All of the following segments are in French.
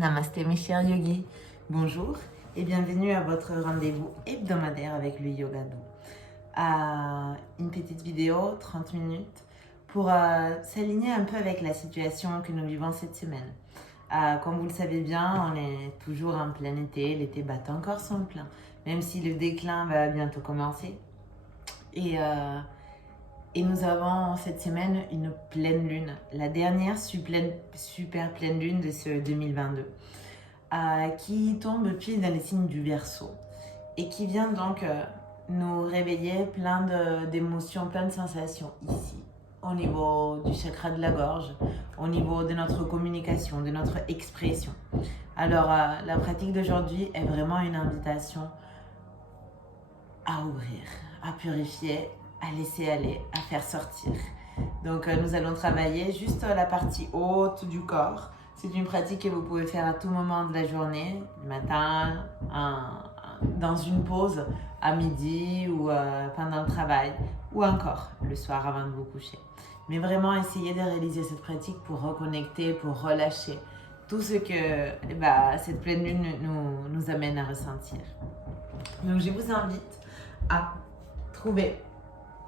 Namasté mes chers yogis, bonjour et bienvenue à votre rendez-vous hebdomadaire avec le Yoga Doux. Une petite vidéo, 30 minutes, pour s'aligner un peu avec la situation que nous vivons cette semaine. Comme vous le savez bien, on est toujours en plein été, l'été bat encore son plein, même si le déclin va bientôt commencer. Et nous avons cette semaine une pleine lune, la dernière super pleine lune de ce 2022, qui tombe pile dans les signes du Verseau et qui vient donc nous réveiller plein d'émotions, plein de sensations ici, au niveau du chakra de la gorge, au niveau de notre communication, de notre expression. Alors la pratique d'aujourd'hui est vraiment une invitation à ouvrir, à purifier, à laisser aller, à faire sortir. Donc nous allons travailler juste la partie haute du corps. C'est une pratique que vous pouvez faire à tout moment de la journée, le matin, dans une pause, à midi ou pendant le travail, ou encore le soir avant de vous coucher. Mais vraiment essayez de réaliser cette pratique pour reconnecter, pour relâcher tout ce que cette pleine lune nous amène à ressentir. Donc je vous invite à trouver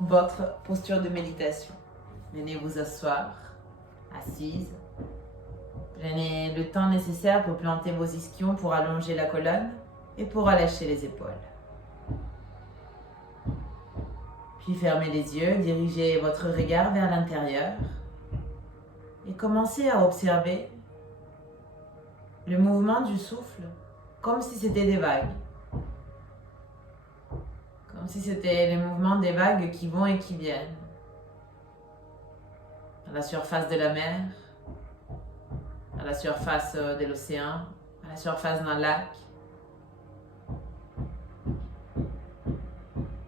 votre posture de méditation. Venez vous asseoir, assise. Prenez le temps nécessaire pour planter vos ischions, pour allonger la colonne et pour relâcher les épaules. Puis fermez les yeux, dirigez votre regard vers l'intérieur et commencez à observer le mouvement du souffle comme si c'était des vagues. Comme si c'était le mouvement des vagues qui vont et qui viennent. À la surface de la mer, à la surface de l'océan, à la surface d'un lac.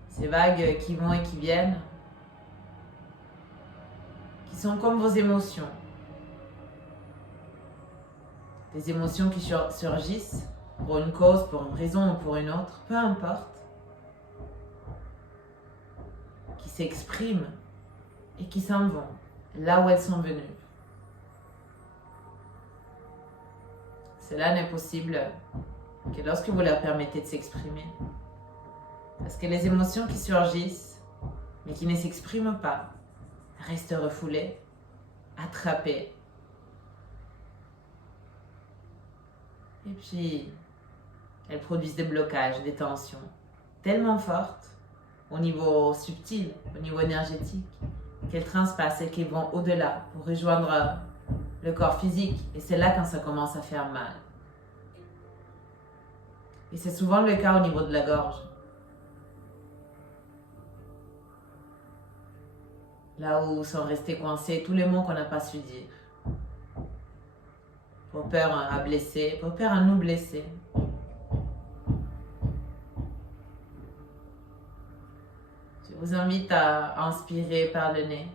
Ces vagues qui vont et qui viennent, qui sont comme vos émotions. Des émotions qui surgissent pour une cause, pour une raison ou pour une autre, peu importe. Qui s'expriment et qui s'en vont là où elles sont venues. Cela n'est possible que lorsque vous leur permettez de s'exprimer. Parce que les émotions qui surgissent, mais qui ne s'expriment pas, restent refoulées, attrapées. Et puis, elles produisent des blocages, des tensions tellement fortes au niveau subtil, au niveau énergétique, qu'elles transpassent et qu'elles vont au-delà pour rejoindre le corps physique. Et c'est là quand ça commence à faire mal. Et c'est souvent le cas au niveau de la gorge. Là où sont restés coincés tous les mots qu'on n'a pas su dire. Pour peur à blesser, pour peur à nous blesser. Je vous invite à inspirer par le nez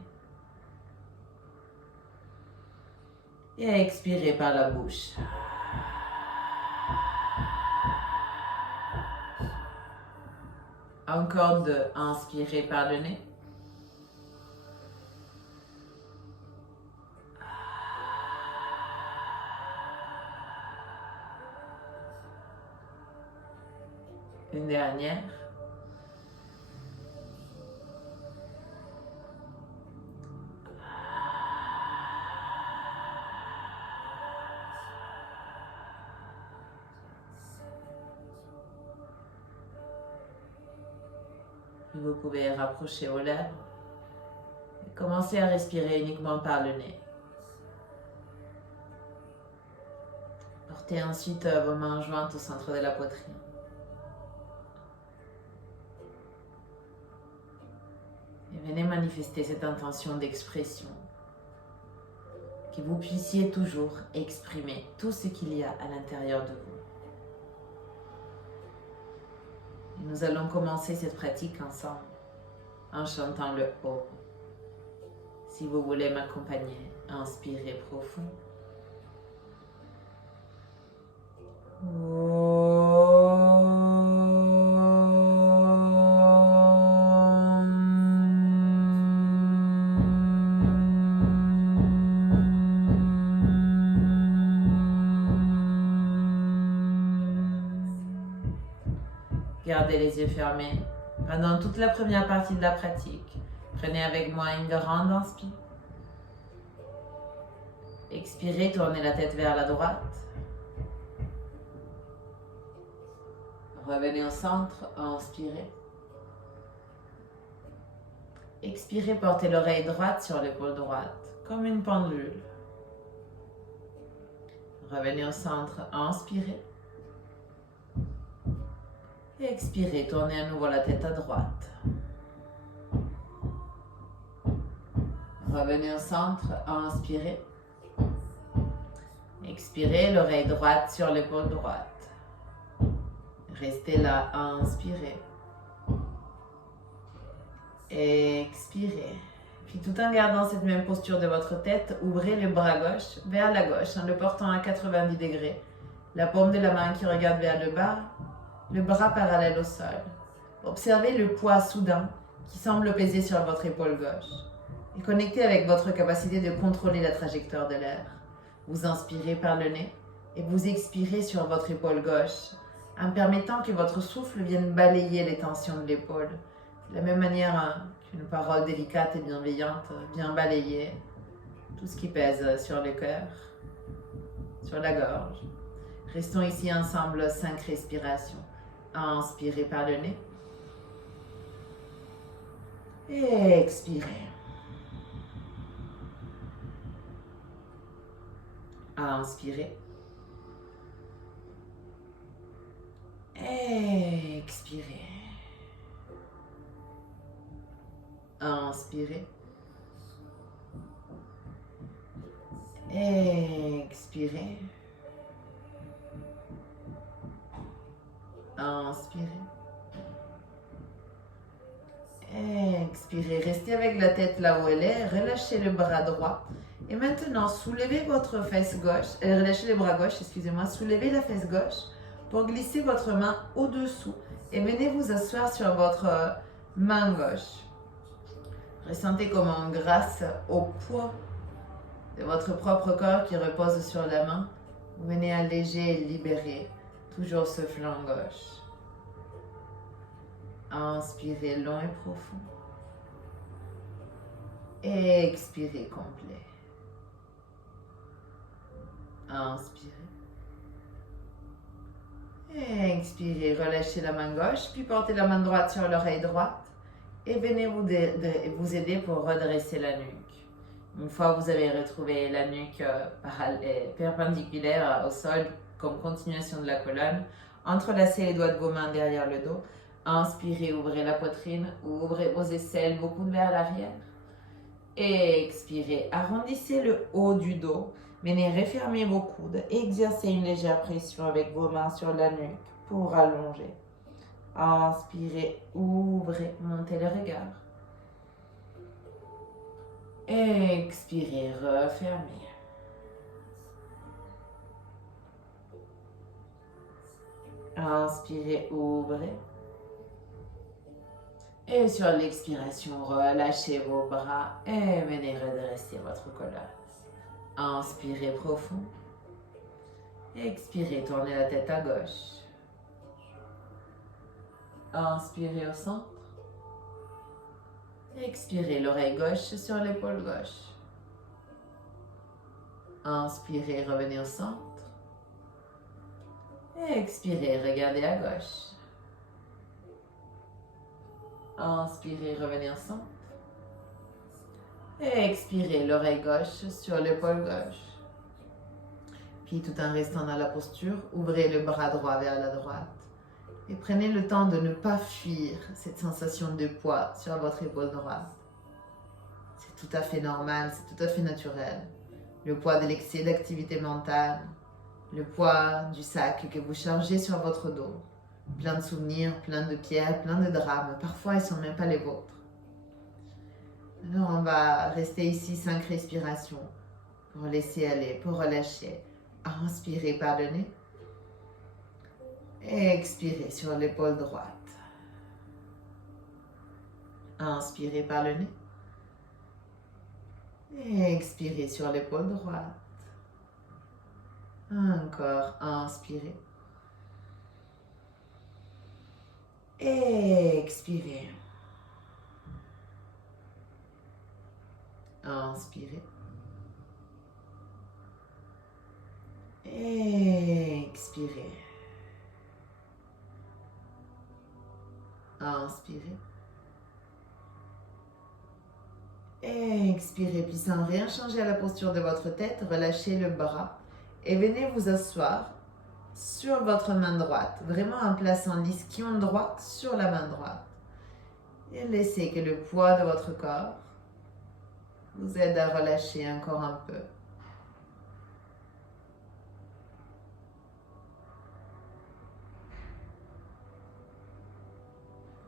et à expirer par la bouche. Encore deux, inspirer par le nez. Une dernière. Vous pouvez rapprocher vos lèvres et commencer à respirer uniquement par le nez. Portez ensuite vos mains jointes au centre de la poitrine. Et venez manifester cette intention d'expression. Que vous puissiez toujours exprimer tout ce qu'il y a à l'intérieur de vous. Et nous allons commencer cette pratique ensemble en chantant le Om. Si vous voulez m'accompagner, inspirez profond. Gardez les yeux fermés pendant toute la première partie de la pratique. Prenez avec moi une grande inspire. Expirez, tournez la tête vers la droite. Revenez au centre, inspirez. Expirez, portez l'oreille droite sur l'épaule droite, comme une pendule. Revenez au centre, inspirez. Expirez, tournez à nouveau la tête à droite. Revenez au centre, inspirez. Expirez, l'oreille droite sur l'épaule droite. Restez là, inspirez. Expirez. Puis tout en gardant cette même posture de votre tête, ouvrez le bras gauche vers la gauche en le portant à 90 degrés. La paume de la main qui regarde vers le bas, le bras parallèle au sol. Observez le poids soudain qui semble peser sur votre épaule gauche. Et connectez avec votre capacité de contrôler la trajectoire de l'air. Vous inspirez par le nez et vous expirez sur votre épaule gauche en permettant que votre souffle vienne balayer les tensions de l'épaule. De la même manière qu'une parole délicate et bienveillante vient balayer tout ce qui pèse sur le cœur, sur la gorge. Restons ici ensemble 5 respirations. Inspirez par le nez. Et expirez. Inspirez. Expirez. Inspirez. Expirez. Inspirez. Expirez. Restez avec la tête là où elle est. Relâchez le bras droit. Et maintenant, soulevez votre fesse gauche. Relâchez le bras gauche, excusez-moi. Soulevez la fesse gauche pour glisser votre main au-dessous. Et venez vous asseoir sur votre main gauche. Ressentez comment, grâce au poids de votre propre corps qui repose sur la main, vous venez alléger et libérer toujours ce flanc gauche. Inspirez long et profond. Et expirez complet. Inspirez. Et expirez, relâchez la main gauche, puis portez la main droite sur l'oreille droite et venez vous aider pour redresser la nuque. Une fois que vous avez retrouvé la nuque perpendiculaire au sol comme continuation de la colonne, entrelacez les doigts de vos mains derrière le dos. Inspirez, ouvrez la poitrine, ouvrez vos aisselles, vos coudes vers l'arrière. Et expirez, arrondissez le haut du dos. Venez refermer vos coudes et exercez une légère pression avec vos mains sur la nuque pour allonger. Inspirez, ouvrez, montez le regard. Expirez, refermez. Inspirez, ouvrez. Et sur l'expiration, relâchez vos bras et venez redresser votre colonne. Inspirez profond. Expirez, tournez la tête à gauche. Inspirez au centre. Expirez, l'oreille gauche sur l'épaule gauche. Inspirez, revenez au centre. Expirez, regardez à gauche. Inspirez, revenez au centre. Expirez, l'oreille gauche sur l'épaule gauche. Puis tout en restant dans la posture, ouvrez le bras droit vers la droite. Et prenez le temps de ne pas fuir cette sensation de poids sur votre épaule droite. C'est tout à fait normal, c'est tout à fait naturel. Le poids de l'excès d'activité mentale, le poids du sac que vous chargez sur votre dos. Plein de souvenirs, plein de pierres, plein de drames. Parfois, ils ne sont même pas les vôtres. Alors, on va rester ici 5 respirations pour laisser aller, pour relâcher. Inspirez par le nez. Expirez sur l'épaule droite. Inspirez par le nez. Expirez sur l'épaule droite. Encore, inspirez. Expirez. Inspirez. Expirez. Inspirez. Expirez, puis sans rien changer à la posture de votre tête, relâchez le bras et venez vous asseoir sur votre main droite, vraiment en plaçant l'ischion droit sur la main droite. Et laissez que le poids de votre corps vous aide à relâcher encore un peu.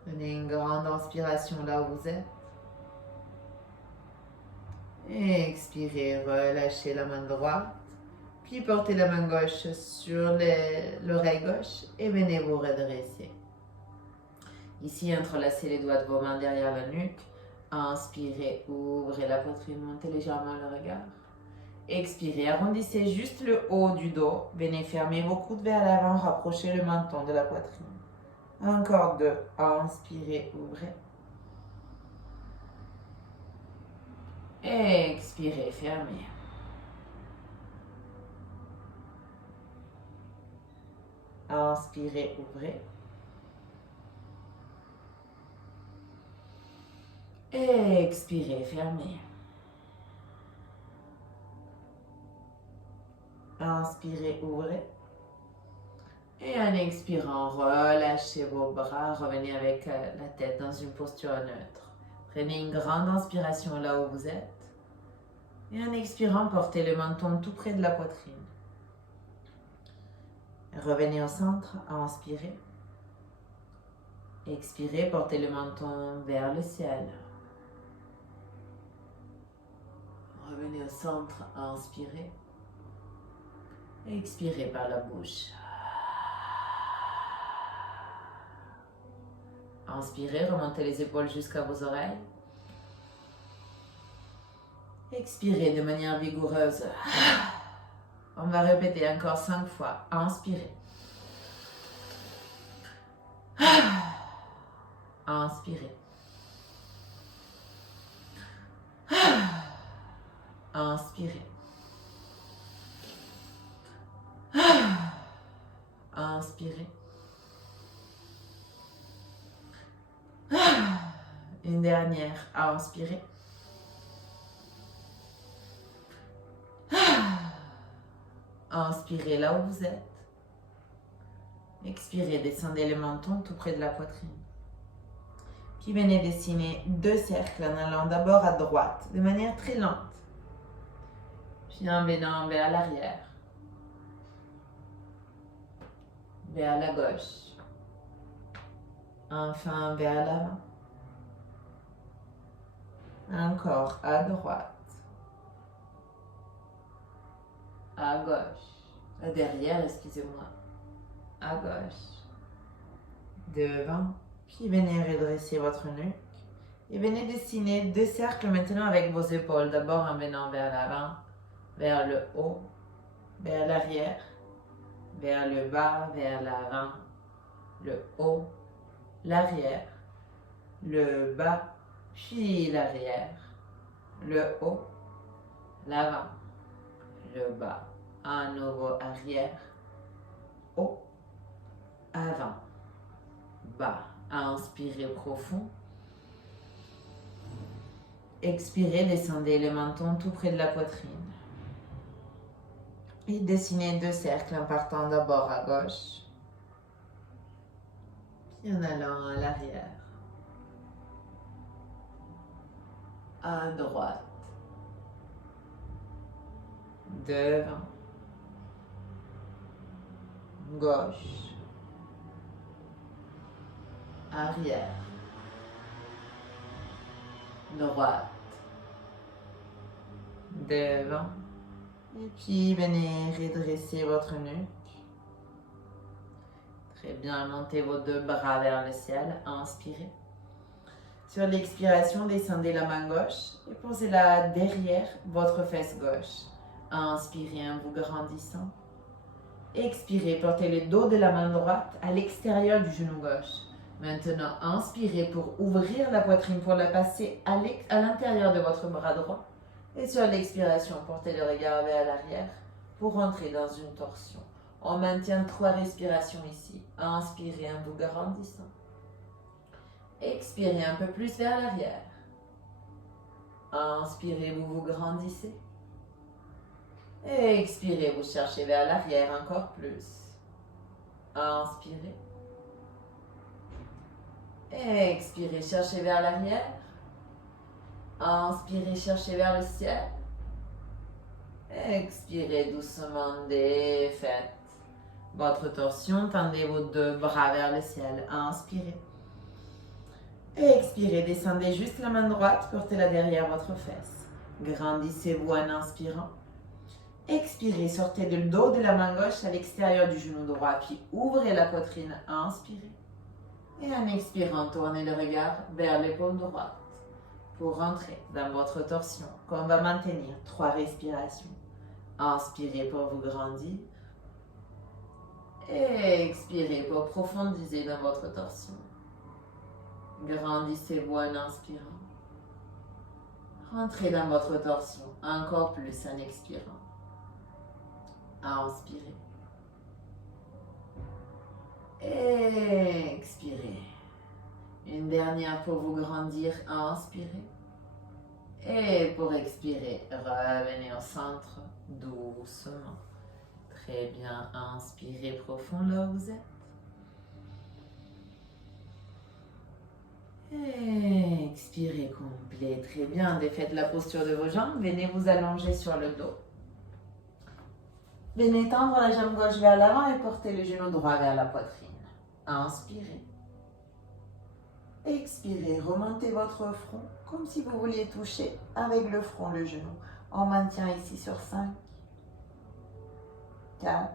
Prenez une grande inspiration là où vous êtes. Expirez, relâchez la main droite. Puis portez la main gauche sur l'oreille gauche et venez vous redresser. Ici, entrelacez les doigts de vos mains derrière la nuque. Inspirez, ouvrez la poitrine, montez légèrement le regard. Expirez, arrondissez juste le haut du dos. Venez fermer vos coudes vers l'avant, rapprochez le menton de la poitrine. Encore 2. Inspirez, ouvrez. Expirez, fermez. Inspirez, ouvrez. Expirez, fermez. Inspirez, ouvrez. Et en expirant, relâchez vos bras. Revenez avec la tête dans une posture neutre. Prenez une grande inspiration là où vous êtes. Et en expirant, portez le menton tout près de la poitrine. Revenez au centre, inspirez. Expirez, portez le menton vers le ciel. Revenez au centre, inspirez. Expirez par la bouche. Inspirez, remontez les épaules jusqu'à vos oreilles. Expirez de manière vigoureuse. On va répéter encore 5 fois. Inspirez. Inspirez. Inspirez. Inspirez. Une dernière. Inspirez. Inspirez là où vous êtes. Expirez, descendez le menton tout près de la poitrine. Puis venez dessiner 2 cercles en allant d'abord à droite, de manière très lente. Puis en venant vers l'arrière. Vers la gauche. Enfin vers l'avant. Encore à droite. À gauche. Derrière, excusez-moi. À gauche. Devant. Puis venez redresser votre nuque. Et venez dessiner 2 cercles maintenant avec vos épaules. D'abord en venant vers l'avant, vers le haut, vers l'arrière, vers le bas, vers l'avant, le haut, l'arrière, le bas, puis l'arrière, le haut, l'avant, le bas, à nouveau arrière, haut, avant, bas. Inspirez profond. Expirez, descendez le menton tout près de la poitrine. Et dessinez 2 cercles en partant d'abord à gauche, puis en allant à l'arrière, à droite, devant, gauche, arrière, droite, devant, et puis venez redresser votre nuque. Très bien, montez vos 2 bras vers le ciel, inspirez. Sur l'expiration, descendez la main gauche et posez-la derrière votre fesse gauche. Inspirez en vous grandissant. Expirez, portez le dos de la main droite à l'extérieur du genou gauche. Maintenant, inspirez pour ouvrir la poitrine, pour la passer à l'intérieur de votre bras droit. Et sur l'expiration, portez le regard vers l'arrière pour rentrer dans une torsion. On maintient 3 respirations ici. Inspirez en vous grandissant. Expirez un peu plus vers l'arrière. Inspirez, vous vous grandissez. Et expirez, vous cherchez vers l'arrière encore plus. Inspirez. Expirez, cherchez vers l'arrière. Inspirez, cherchez vers le ciel. Expirez doucement, défaites votre torsion. Tendez vos 2 bras vers le ciel. Inspirez. Expirez, descendez juste la main droite, portez-la derrière votre fesse. Grandissez-vous en inspirant. Expirez, sortez le dos de la main gauche à l'extérieur du genou droit, puis ouvrez la poitrine. Inspirez. Et en expirant, tournez le regard vers l'épaule droite pour rentrer dans votre torsion, qu'on va maintenir 3 respirations. Inspirez pour vous grandir. Et expirez pour profondiser dans votre torsion. Grandissez-vous en inspirant. Rentrez dans votre torsion encore plus en expirant. Inspirez. Expirez. Une dernière pour vous grandir. Inspirez. Et pour expirer, revenez au centre doucement. Très bien. Inspirez profond là où vous êtes. Expirez complet. Très bien. Défaites la posture de vos jambes. Venez vous allonger sur le dos. Venez tendre la jambe gauche vers l'avant et portez le genou droit vers la poitrine. Inspirez. Expirez. Remontez votre front comme si vous vouliez toucher avec le front le genou. On maintient ici sur 5, 4,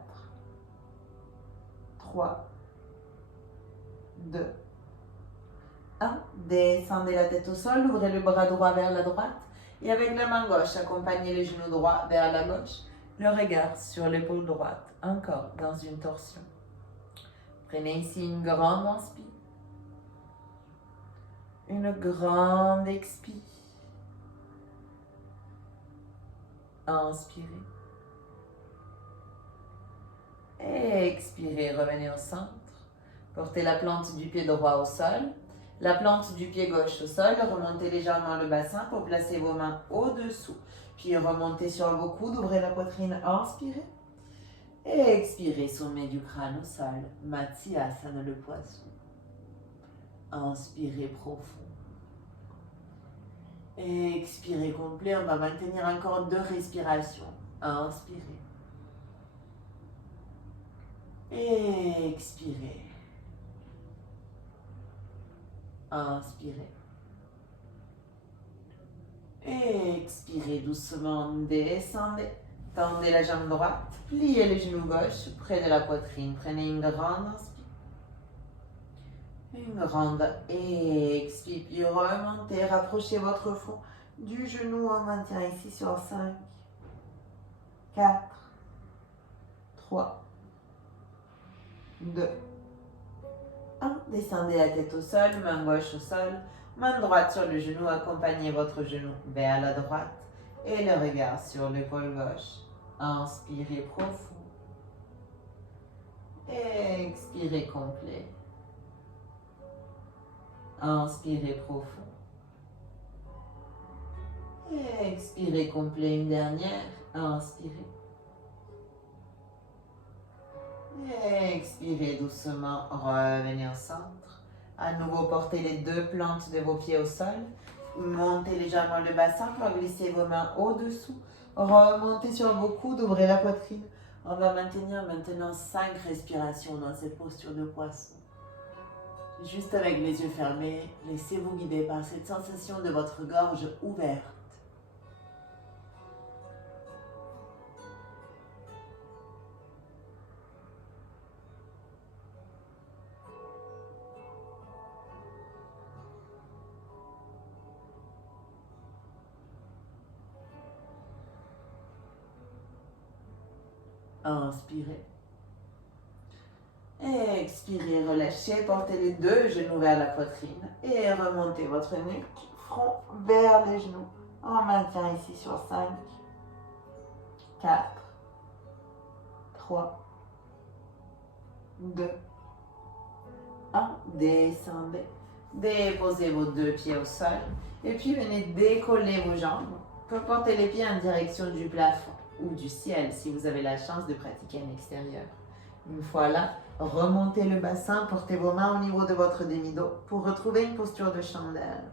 3, 2, 1. Descendez la tête au sol, ouvrez le bras droit vers la droite et avec la main gauche, accompagnez le genou droit vers la gauche, le regard sur l'épaule droite, encore dans une torsion. Prenez ici une grande inspire, une grande expire. Inspirez. Expirez, revenez au centre. Portez la plante du pied droit au sol. La plante du pied gauche au sol, remontez légèrement le bassin pour placer vos mains au-dessous. Puis remontez sur vos coudes, ouvrez la poitrine, inspirez. Et expirez, sommet du crâne au sol, Matsyasana le poisson. Inspirez profond. Et expirez complet, on va maintenir encore 2 respirations. Inspirez. Et expirez. Inspirez. Et expirez doucement, descendez. Tendez la jambe droite, pliez le genou gauche près de la poitrine. Prenez une grande inspire. Une grande expire, puis remontez, rapprochez votre front du genou. On maintient ici sur 5, 4, 3, 2, 1. Descendez la tête au sol, main gauche au sol, main droite sur le genou, accompagnez votre genou vers la droite et le regard sur l'épaule gauche. Inspirez profond. Expirez complet. Inspirez profond. Expirez complet, une dernière. Inspirez. Expirez doucement, revenez au centre. À nouveau, portez les 2 plantes de vos pieds au sol. Montez légèrement le bassin pour glisser vos mains au-dessous. Remontez sur vos coudes, ouvrez la poitrine. On va maintenir maintenant 5 respirations dans cette posture de poisson. Juste avec les yeux fermés, laissez-vous guider par cette sensation de votre gorge ouverte. Inspirez. Et expirez, relâchez, portez les deux genoux vers la poitrine et remontez votre nuque, front vers les genoux. On maintient ici sur 5, 4, 3, 2, 1. Descendez. Déposez vos deux pieds au sol et puis venez décoller vos jambes pour porter les pieds en direction du plafond ou du ciel si vous avez la chance de pratiquer en extérieur. Une fois là, remontez le bassin, portez vos mains au niveau de votre demi-dos pour retrouver une posture de chandelle.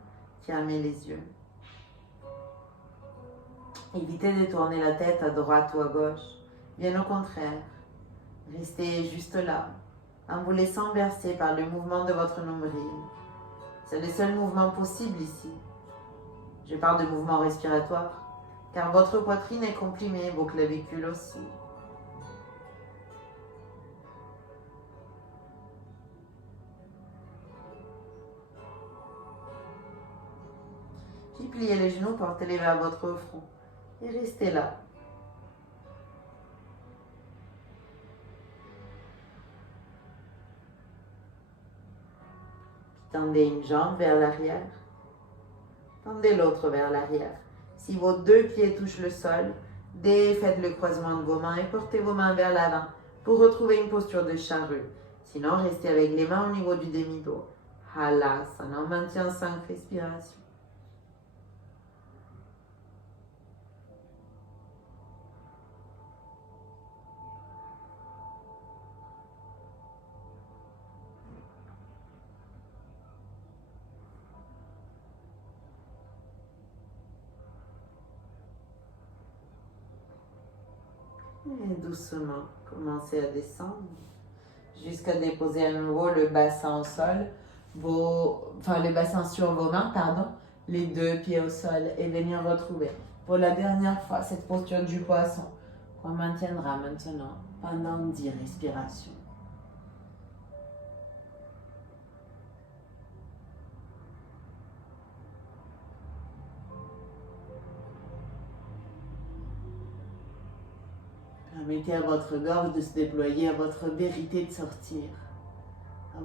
Fermez les yeux. Évitez de tourner la tête à droite ou à gauche. Bien au contraire, restez juste là, en vous laissant bercer par le mouvement de votre nombril. C'est le seul mouvement possible ici. Je parle de mouvement respiratoire, car votre poitrine est comprimée, vos clavicules aussi. Puis pliez les genoux, portez-les vers votre front et restez là. Tendez une jambe vers l'arrière, tendez l'autre vers l'arrière. Si vos deux pieds touchent le sol, défaites le croisement de vos mains et portez vos mains vers l'avant pour retrouver une posture de charrue. Sinon, restez avec les mains au niveau du demi-dos. Halasana, on maintient 5 respirations. Et doucement, commencez à descendre jusqu'à déposer à nouveau le bassin au sol, le bassin sur vos mains, pardon, les deux pieds au sol et venir retrouver pour la dernière fois cette posture du poisson qu'on maintiendra maintenant pendant 10 respirations. Permettez à votre gorge de se déployer, à votre vérité de sortir, à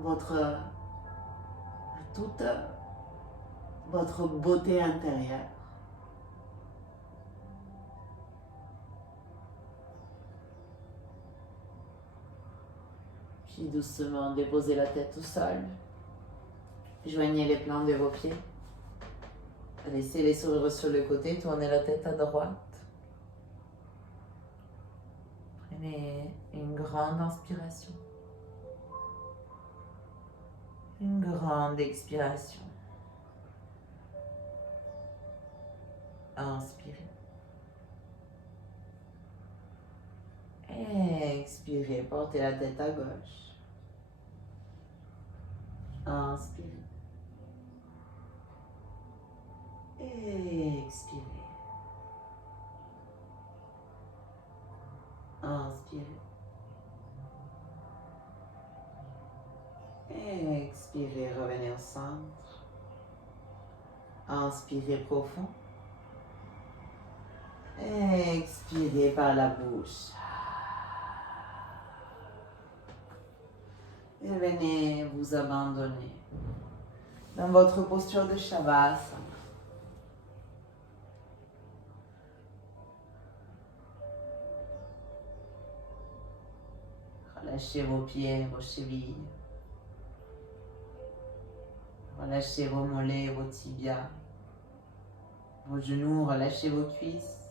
toute votre beauté intérieure. Puis doucement déposez la tête au sol. Joignez les plans de vos pieds. Laissez-les s'ouvrir sur le côté, tournez la tête à droite. Prenez une grande inspiration. Une grande expiration. Inspirez. Expirez, portez la tête à gauche. Inspirez. Expirez. Inspirez. Expirez, revenez au centre. Inspirez profond. Expirez par la bouche. Et venez vous abandonner dans votre posture de Shavasana. Relâchez vos pieds, vos chevilles. Relâchez vos mollets, vos tibias. Vos genoux, relâchez vos cuisses.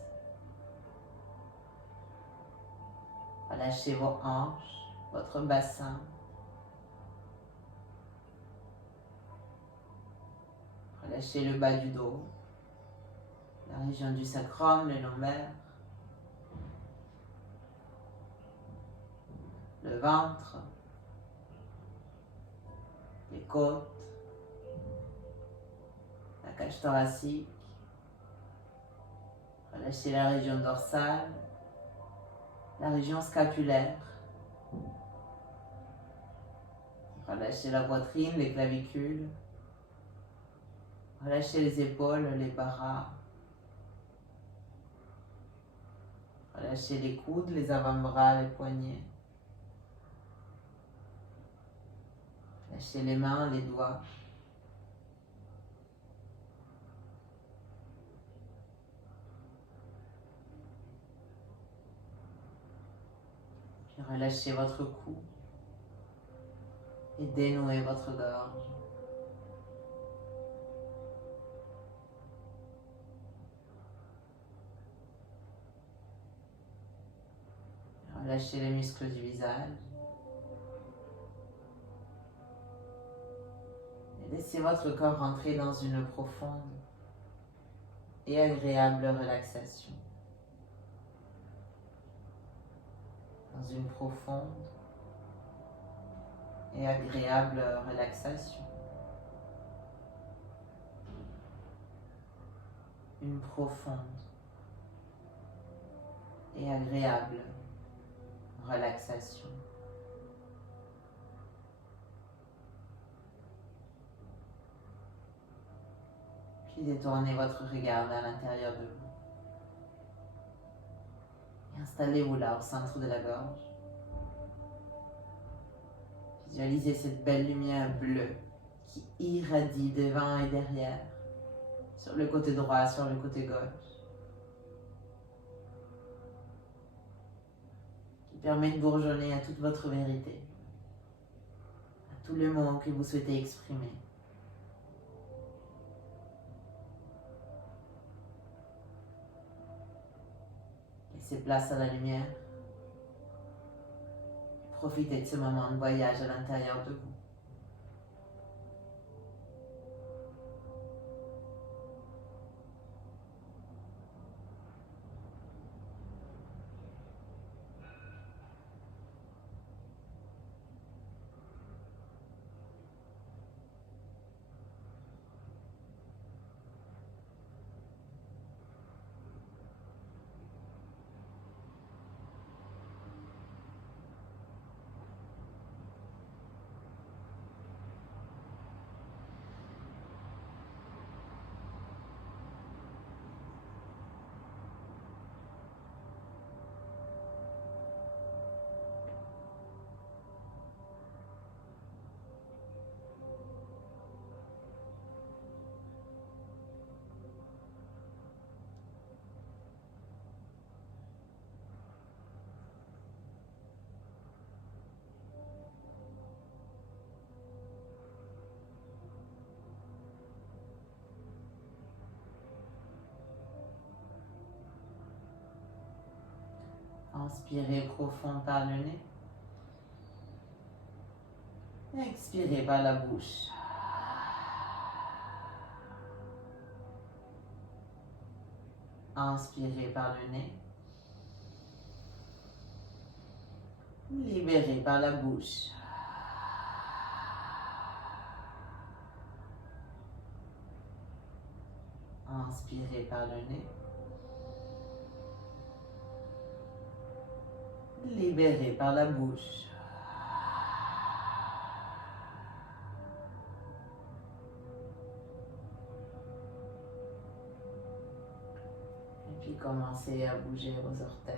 Relâchez vos hanches, votre bassin. Relâchez le bas du dos, la région du sacrum, les lombaires, le ventre, les côtes, la cage thoracique. Relâchez la région dorsale, la région scapulaire. Relâchez la poitrine, les clavicules. Relâchez les épaules, les bras. Relâchez les coudes, les avant-bras, les poignets. Lâchez les mains, les doigts. Puis relâchez votre cou et dénouez votre gorge. Relâchez les muscles du visage. Et laissez votre corps rentrer dans une profonde et agréable relaxation. Dans une profonde et agréable relaxation. Une profonde et agréable relaxation. Puis détournez votre regard vers l'intérieur de vous. Et installez-vous là au centre de la gorge. Visualisez cette belle lumière bleue qui irradie devant et derrière, sur le côté droit, sur le côté gauche, qui permet de bourgeonner à toute votre vérité, à tous les mots que vous souhaitez exprimer. Laissez place à la lumière. Profitez de ce moment de voyage à l'intérieur de vous. Inspirez profond par le nez. Expirez par la bouche. Inspirez par le nez. Libérez par la bouche. Inspirez par le nez. Libérez par la bouche. Et puis commencez à bouger vos orteils,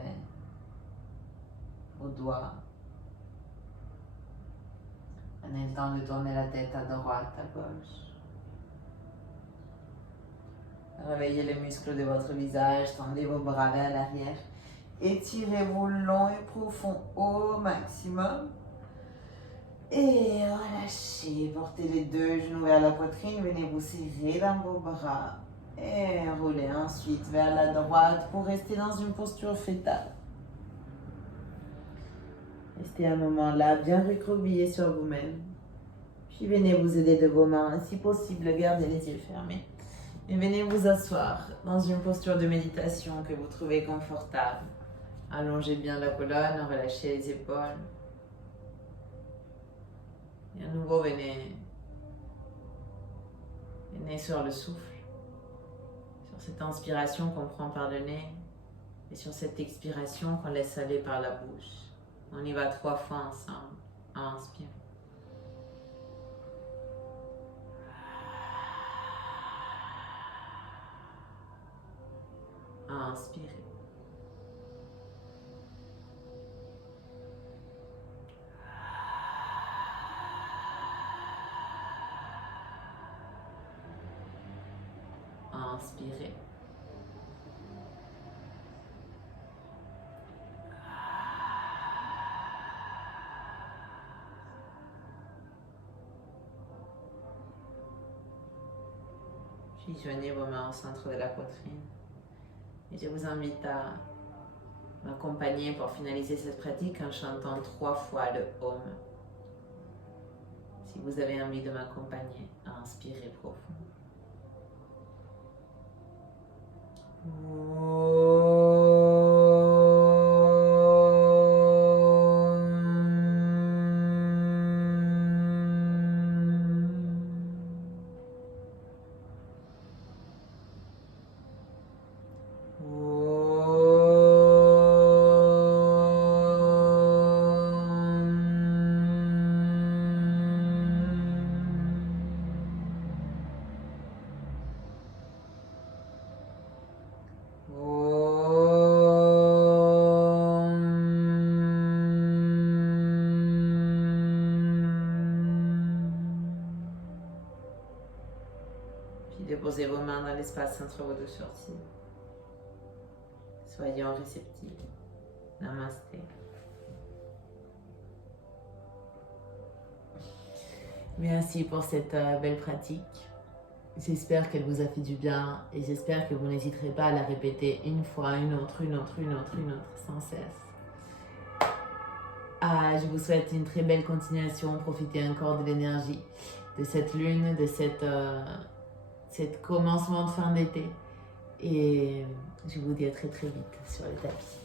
vos doigts. Prenez le temps de tourner la tête à droite, à gauche. Réveillez les muscles de votre visage, tendez vos bras vers l'arrière. Étirez-vous long et profond au maximum. Et relâchez. Portez les deux genoux vers la poitrine. Venez vous serrer dans vos bras. Et roulez ensuite vers la droite pour rester dans une posture fétale. Restez un moment là, bien recroquevillé sur vous-même. Puis venez vous aider de vos mains. Si possible, gardez les yeux fermés. Et venez vous asseoir dans une posture de méditation que vous trouvez confortable. Allongez bien la colonne, relâchez les épaules. Et à nouveau, venez sur le souffle, sur cette inspiration qu'on prend par le nez et sur cette expiration qu'on laisse aller par la bouche. On y va 3 fois ensemble. Inspire. Inspirez. inspirez. Puis joignez vos mains au centre de la poitrine. Et je vous invite à m'accompagner pour finaliser cette pratique en chantant 3 fois le Om. Si vous avez envie de m'accompagner, à inspirer profond. Déposez vos mains dans l'espace entre vos deux sourcils. Soyons réceptifs. Namasté. Merci pour cette belle pratique. J'espère qu'elle vous a fait du bien et j'espère que vous n'hésiterez pas à la répéter une fois, une autre, sans cesse. Je vous souhaite une très belle continuation. Profitez encore de l'énergie de cette lune, de cette commencement de fin d'été. Et je vous dis à très très vite sur le tapis.